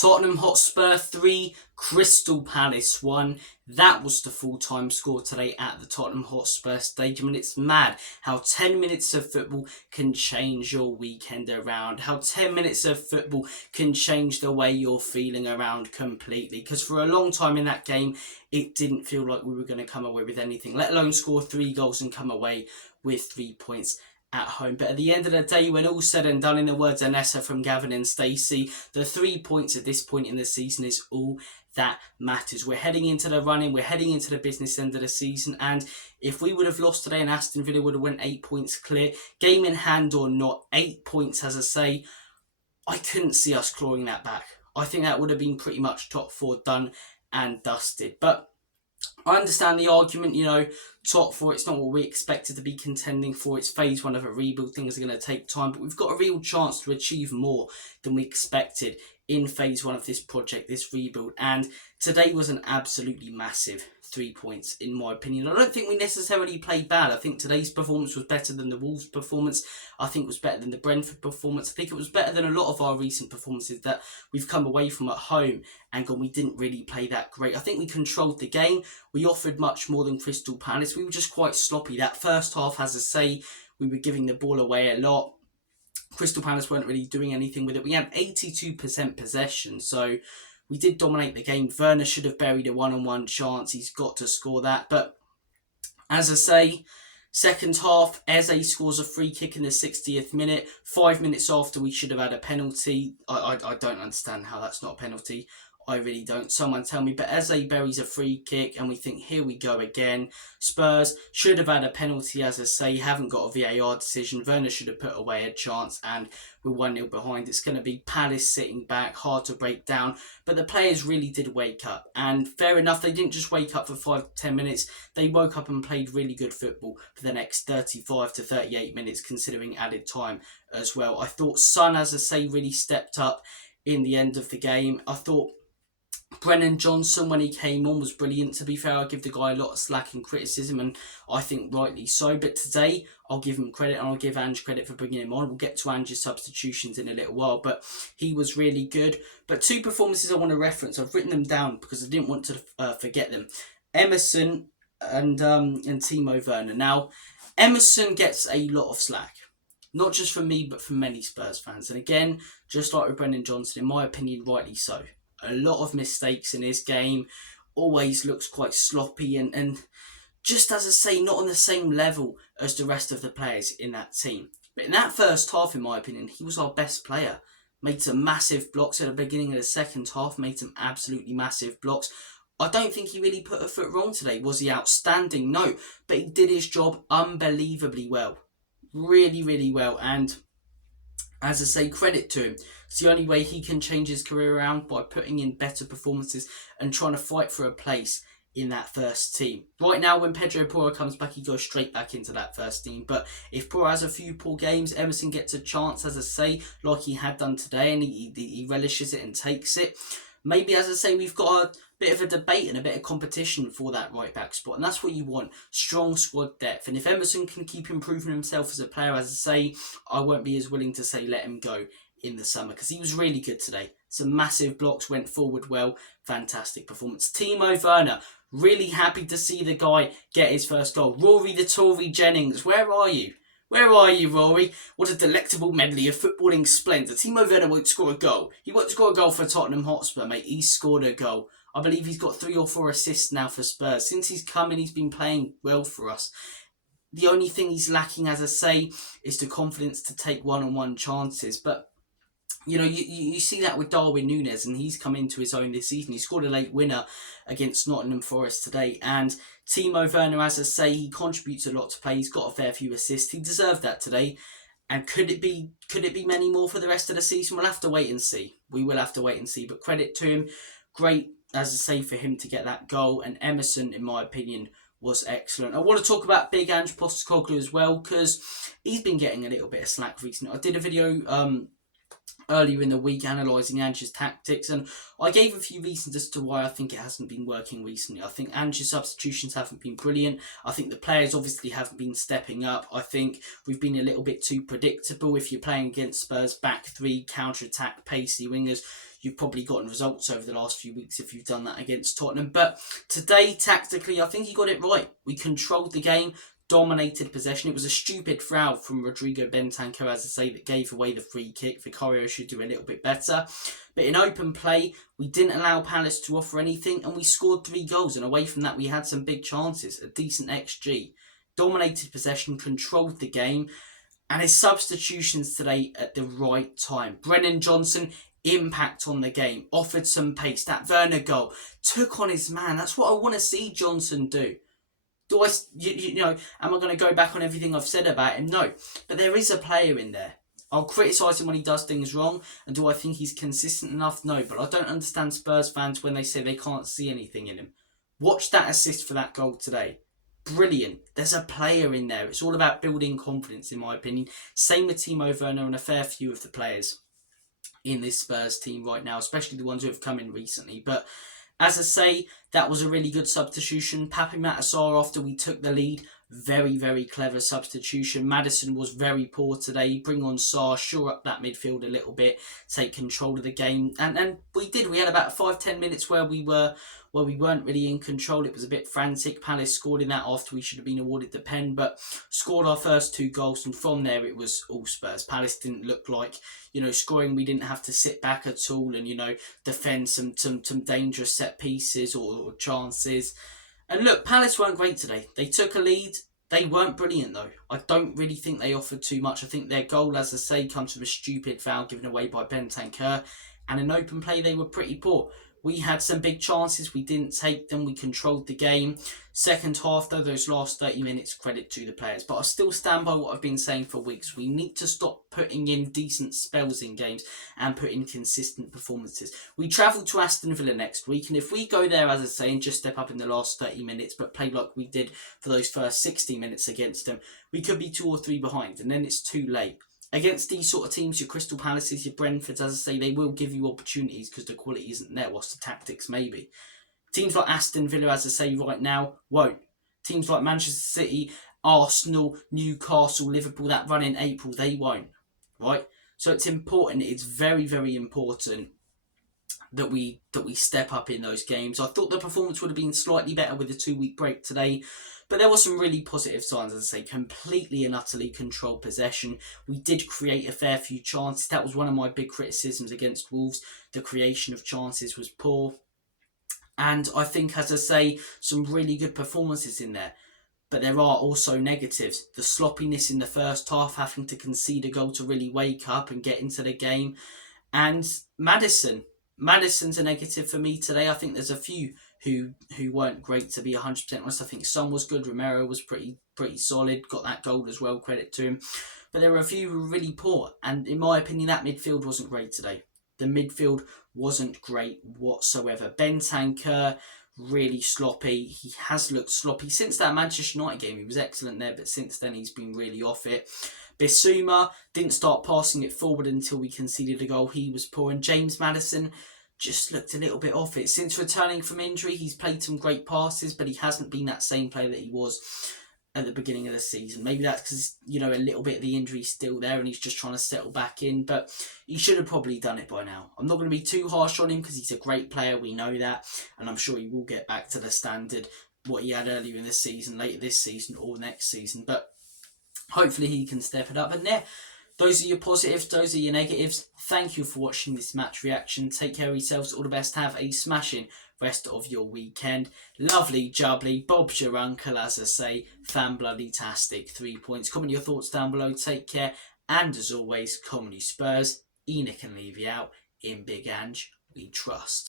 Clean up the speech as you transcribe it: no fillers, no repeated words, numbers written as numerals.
Tottenham Hotspur 3, Crystal Palace 1. That was the full-time score today at the Tottenham Hotspur Stadium, and it's mad how 10 minutes of football can change your weekend around, how 10 minutes of football can change the way you're feeling around completely, because for a long time in that game it didn't feel like we were going to come away with anything, let alone score 3 goals and come away with 3 points at home. But at the end of the day, when all's said and done, in the words of Nessa from Gavin and Stacey, the 3 points at this point in the season is all that matters. We're heading into the running, we're heading into the business end of the season, and if we would have lost today and Aston Villa would have went 8 points clear, game in hand or not, 8 points, as I say, I couldn't see us clawing that back. I think that would have been pretty much top 4 done and dusted. But I understand the argument, top 4, it's not what we expected to be contending for. It's phase 1 of a rebuild. Things are going to take time, but we've got a real chance to achieve more than we expected in phase 1 of this project, this rebuild. And today was an absolutely massive 3 points, in my opinion. I don't think we necessarily played bad. I think today's performance was better than the Wolves performance. I think it was better than the Brentford performance. I think it was better than a lot of our recent performances that we've come away from at home and gone, we didn't really play that great. I think we controlled the game. We offered much more than Crystal Palace. We were just quite sloppy. That first half, as I say, we were giving the ball away a lot. Crystal Palace weren't really doing anything with it. We had 82% possession, so we did dominate the game. Werner should have buried a one-on-one chance. He's got to score that. But as I say, second half, Eze scores a free kick in the 60th minute. 5 minutes after, we should have had a penalty. I don't understand how that's not a penalty. I really don't. Someone tell me. But Eze buries a free kick and we think, here we go again. Spurs should have had a penalty, as I say. Haven't got a VAR decision. Werner should have put away a chance and we're 1-0 behind. It's going to be Palace sitting back, hard to break down. But the players really did wake up. And fair enough, they didn't just wake up for 5 to 10 minutes. They woke up and played really good football for the next 35 to 38 minutes, considering added time as well. I thought Son, as I say, really stepped up in the end of the game. I thought Brennan Johnson, when he came on, was brilliant. To be fair, I give the guy a lot of slack and criticism, and I think rightly so. But today, I'll give him credit, and I'll give Ange credit for bringing him on. We'll get to Ange's substitutions in a little while, but he was really good. But 2 performances I want to reference. I've written them down because I didn't want to forget them. Emerson and Timo Werner. Now, Emerson gets a lot of slack. Not just from me, but from many Spurs fans. And again, just like with Brennan Johnson, in my opinion, rightly so. A lot of mistakes in his game, always looks quite sloppy and just, as I say, not on the same level as the rest of the players in that team. But in that first half, in my opinion, he was our best player. Made some massive blocks at the beginning of the second half, made some absolutely massive blocks. I don't think he really put a foot wrong today. Was he outstanding? No, but he did his job unbelievably well. Really, really well. And as I say, credit to him. It's the only way he can change his career around, by putting in better performances and trying to fight for a place in that first team. Right now, when Pedro Porro comes back, he goes straight back into that first team. But if Porro has a few poor games, Emerson gets a chance, as I say, like he had done today, and he relishes it and takes it. Maybe, as I say, we've got a bit of a debate and a bit of competition for that right back spot. And that's what you want. Strong squad depth. And if Emerson can keep improving himself as a player, as I say, I won't be as willing to say let him go in the summer, because he was really good today. Some massive blocks, went forward well. Fantastic performance. Timo Werner, really happy to see the guy get his first goal. Rory the Tory Jennings, where are you? Where are you, Rory? What a delectable medley of footballing splendour. Timo Werner won't score a goal. He won't score a goal for Tottenham Hotspur, mate. He's scored a goal. I believe he's got 3 or 4 assists now for Spurs. Since he's come in, he's been playing well for us. The only thing he's lacking, as I say, is the confidence to take one-on-one chances. But you see that with Darwin Núñez, and he's come into his own this season. He scored a late winner against Nottingham Forest today. And Timo Werner, as I say, he contributes a lot to play. He's got a fair few assists. He deserved that today. And could it be many more for the rest of the season? We'll have to wait and see. We will have to wait and see. But credit to him. Great, as I say, for him to get that goal. And Emerson, in my opinion, was excellent. I want to talk about Big Ange Postecoglou as well, because he's been getting a little bit of slack recently. I did a video earlier in the week analysing Ange's tactics, and I gave a few reasons as to why I think it hasn't been working recently. I think Ange's substitutions haven't been brilliant. I think the players obviously haven't been stepping up. I think we've been a little bit too predictable. If you're playing against Spurs back 3, counter-attack, pacey wingers, you've probably gotten results over the last few weeks if you've done that against Tottenham. But today, tactically, I think he got it right. We controlled the game, dominated possession. It was a stupid foul from Rodrigo Bentancur, as I say, that gave away the free kick. Vicario should do a little bit better. But in open play, we didn't allow Palace to offer anything, and we scored 3 goals. And away from that, we had some big chances, a decent XG. Dominated possession, controlled the game, and his substitutions today at the right time. Brennan Johnson, impact on the game, offered some pace. That Werner goal, took on his man. That's what I want to see Johnson do. Do I, am I going to go back on everything I've said about him? No. But there is a player in there. I'll criticise him when he does things wrong. And do I think he's consistent enough? No. But I don't understand Spurs fans when they say they can't see anything in him. Watch that assist for that goal today. Brilliant. There's a player in there. It's all about building confidence, in my opinion. Same with Timo Werner and a fair few of the players in this Spurs team right now, especially the ones who have come in recently. But as I say, that was a really good substitution. Papi Matar, after we took the lead, very, very clever substitution. Maddison was very poor today. Bring on Sarr, shore up that midfield a little bit, take control of the game. And we did. We had about 5-10 minutes where we weren't really in control. It was a bit frantic. Palace scored in that after we should have been awarded the pen, but scored our first 2 goals, and from there it was all Spurs. Palace didn't look like, scoring. We didn't have to sit back at all and, defend some dangerous set pieces or chances. And look, Palace weren't great today. They took a lead. They weren't brilliant, though. I don't really think they offered too much. I think their goal, as I say, comes from a stupid foul given away by Bentancur. And in open play, they were pretty poor. We had some big chances. We didn't take them. We controlled the game. Second half, though, those last 30 minutes, credit to the players. But I still stand by what I've been saying for weeks. We need to stop putting in decent spells in games and put in consistent performances. We travel to Aston Villa next week. And if we go there, as I say, and just step up in the last 30 minutes, but play like we did for those first 60 minutes against them, we could be 2 or 3 behind. And then it's too late. Against these sort of teams, your Crystal Palaces, your Brentfords, as I say, they will give you opportunities because the quality isn't there. What's the tactics, maybe? Teams like Aston Villa, as I say right now, won't. Teams like Manchester City, Arsenal, Newcastle, Liverpool, that run in April, they won't. Right? So it's important, it's very, very important that we step up in those games. I thought the performance would have been slightly better with a 2-week break today, but there were some really positive signs, as I say. Completely and utterly controlled possession. We did create a fair few chances. That was one of my big criticisms against Wolves. The creation of chances was poor. And I think, as I say, some really good performances in there. But there are also negatives. The sloppiness in the first half, having to concede a goal to really wake up and get into the game. And Maddison's a negative for me today. I think there's a few who weren't great, to be 100% honest. I think Son was good. Romero was pretty solid. Got that goal as well. Credit to him. But there were a few who were really poor. And in my opinion, that midfield wasn't great today. The midfield wasn't great whatsoever. Bentancur, really sloppy. He has looked sloppy. Since that Manchester United game, he was excellent there. But since then, he's been really off it. Bissouma didn't start passing it forward until we conceded a goal. He was poor. And James Maddison just looked a little bit off it. Since returning from injury, he's played some great passes, but he hasn't been that same player that he was at the beginning of the season. Maybe that's because, a little bit of the injury's still there and he's just trying to settle back in, but he should have probably done it by now. I'm not going to be too harsh on him because he's a great player, we know that, and I'm sure he will get back to the standard what he had earlier in the season, later this season or next season, but hopefully he can step it up. And there, those are your positives, those are your negatives. Thank you for watching this match reaction. Take care of yourselves. All the best. Have a smashing rest of your weekend. Lovely jubbly. Bob's your uncle, as I say. Fan bloody tastic. 3 points. Comment your thoughts down below. Take care. And as always, Comedy Spurs. Enoch can leave you out. In Big Ange, we trust.